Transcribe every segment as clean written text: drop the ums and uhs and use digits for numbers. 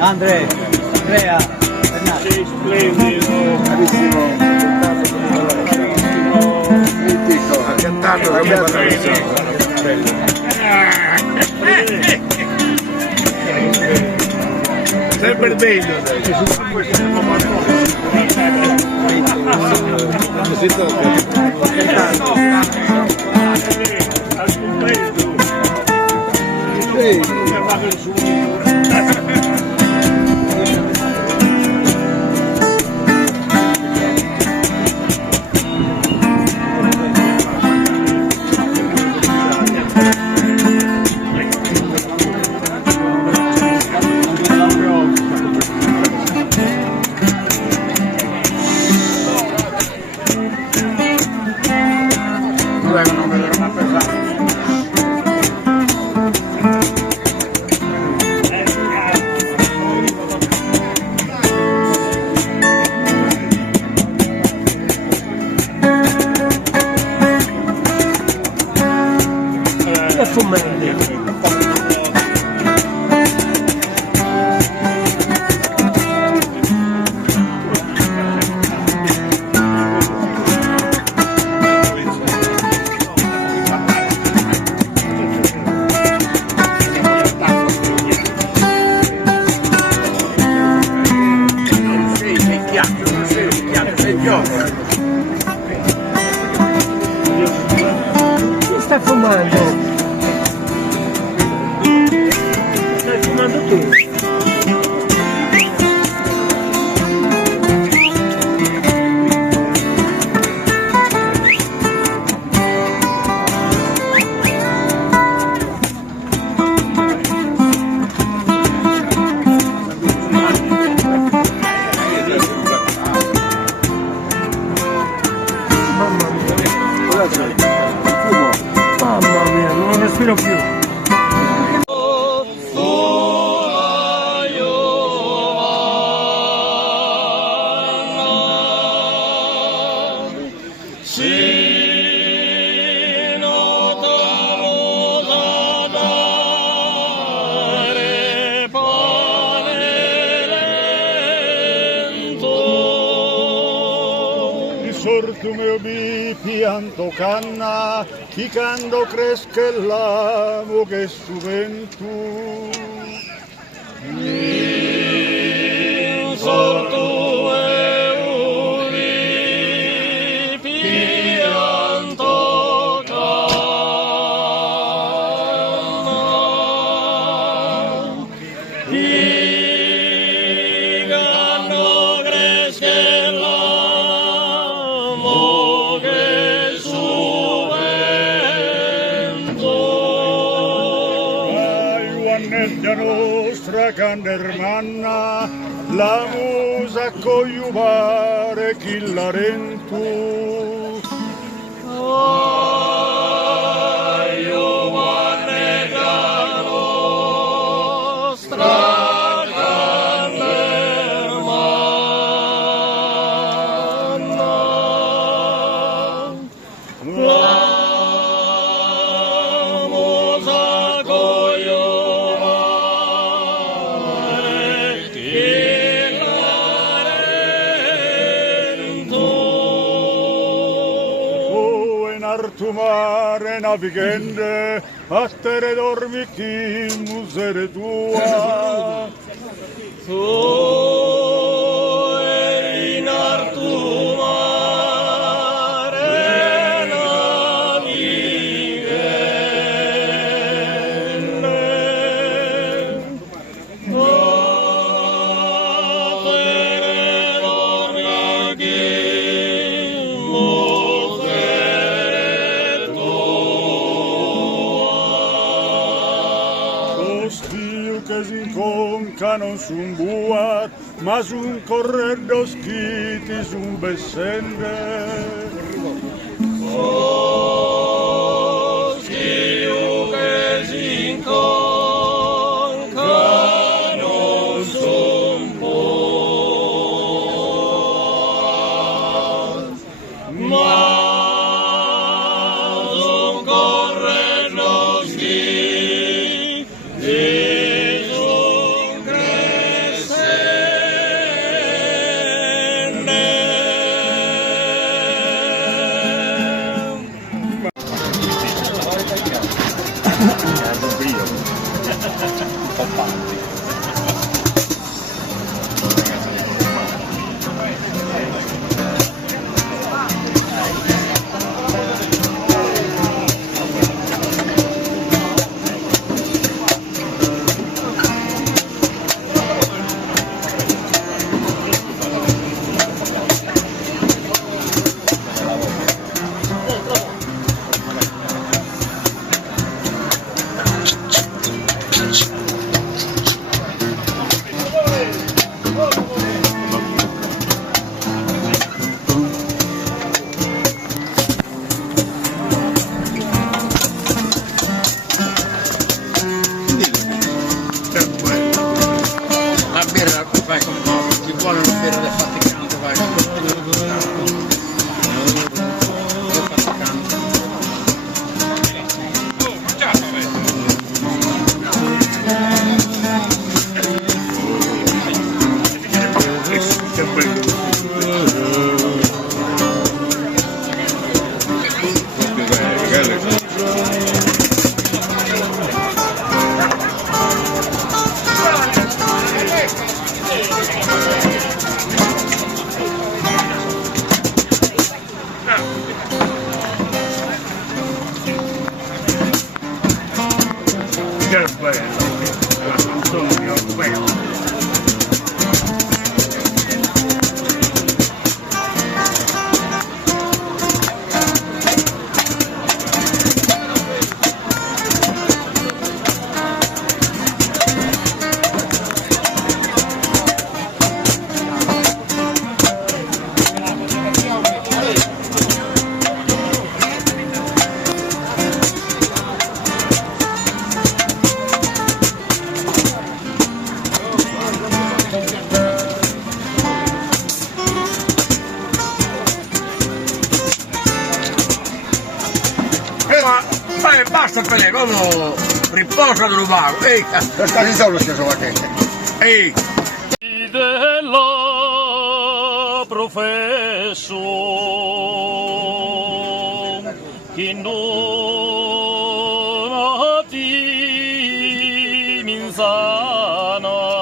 Andrea, sei splendido, Carissimo, mitico, ha cantato la mia sempre bello, stai fumando? Stai fumando tu? Mamma mia, non respiro più. Sortu mio bi pianto canna, chi quando cresce l'amo che gioventù. Sortu mio bi pianto canna, chi quando cresce l'amo che gioventù. Giovannetta nostra canta hermanna, la musa cogliuvare chi la rentu. Giovannetta nostra canta hermanna, la musa cogliuvare chi la rentu. Oh, in artu mare navigende, a terre dormi chi musere tua. Tu eri in alto mare navigende, a terre dormi chi musere tua. Ostio che si inconca non sun buat, ma sun correndo schiti sun bessende. Oh, schio che si inconca non son buat, ma son correndo schiti sun faticando, vai. Che bello! Antonio, bello! Basta per lei, come riposa del luogo, ehi, questi sono le stesse vacanze, ehi. Della professo che non ti minzana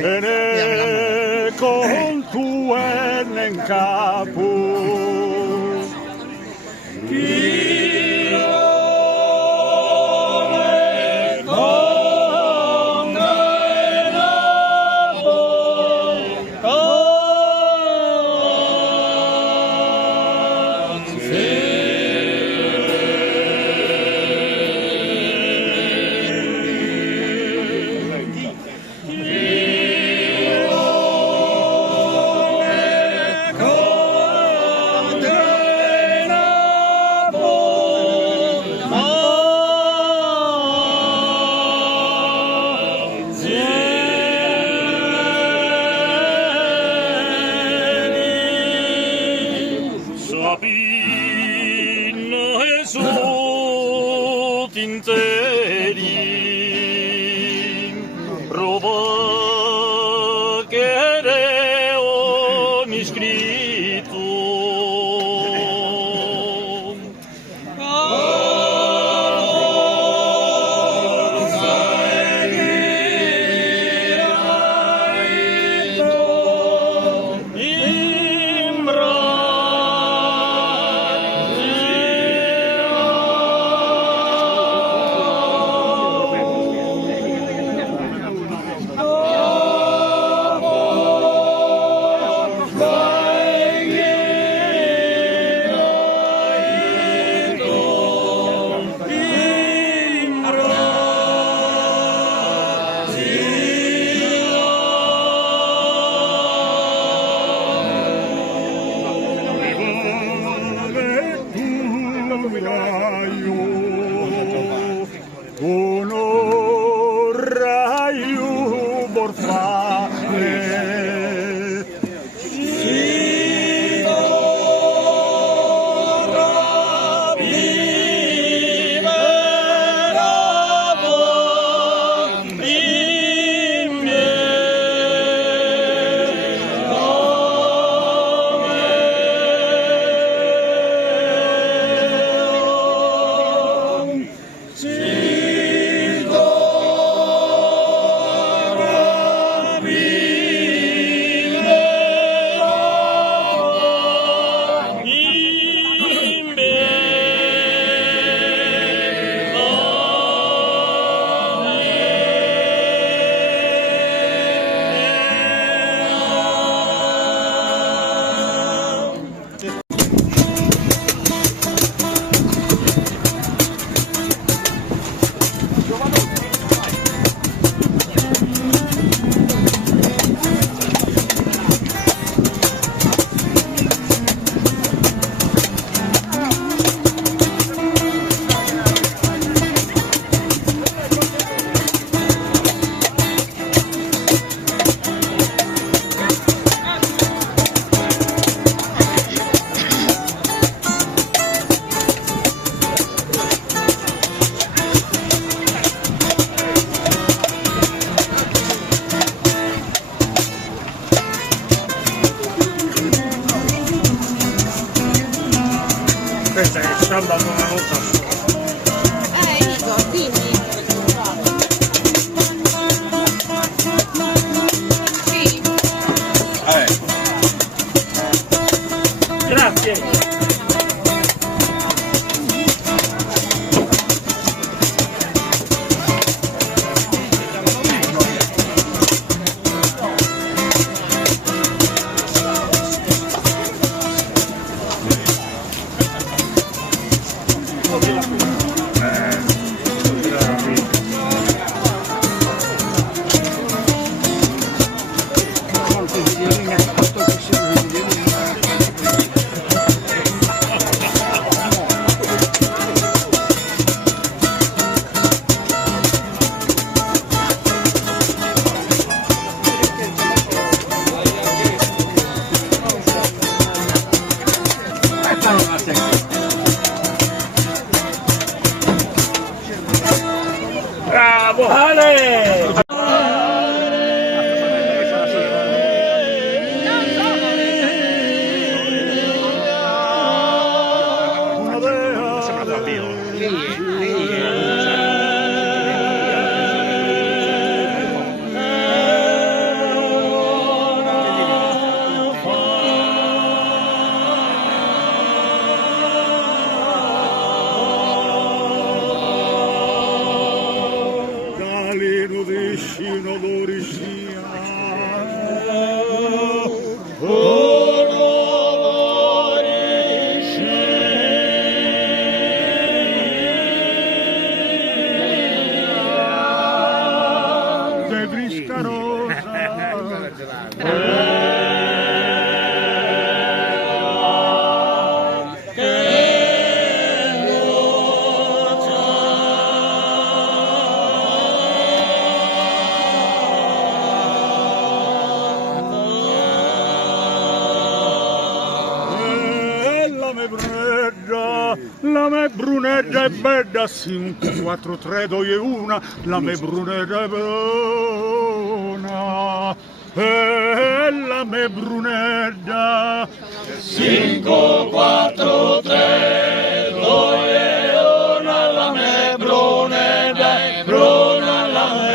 e con tu in capo andato una volta sola. Igor, dimmi. Sì. Grazie. Bravo Ale! Una Dalino decino d'origina. De brisca la me brunetta è bella, 5, 4, 3, 2 e 1, la me brunetta è buona, la me brunetta. 5, 4, 3, 2 e 1, la me brunetta è buona, la me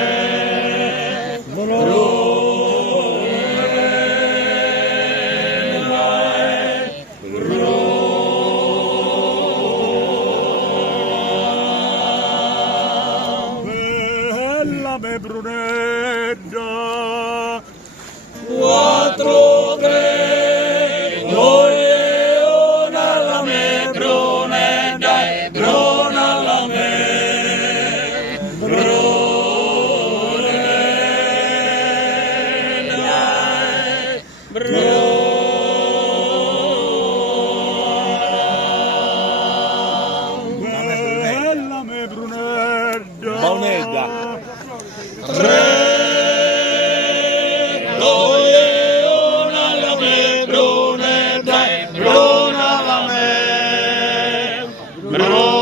brunetta. 4, 3, 2 e 1, la me brunetta è bruna, la me brunetta è bruna. La me brunetta. Bonetta. 3, 2 e 1, la me brunetta è bruna, la me brunetta.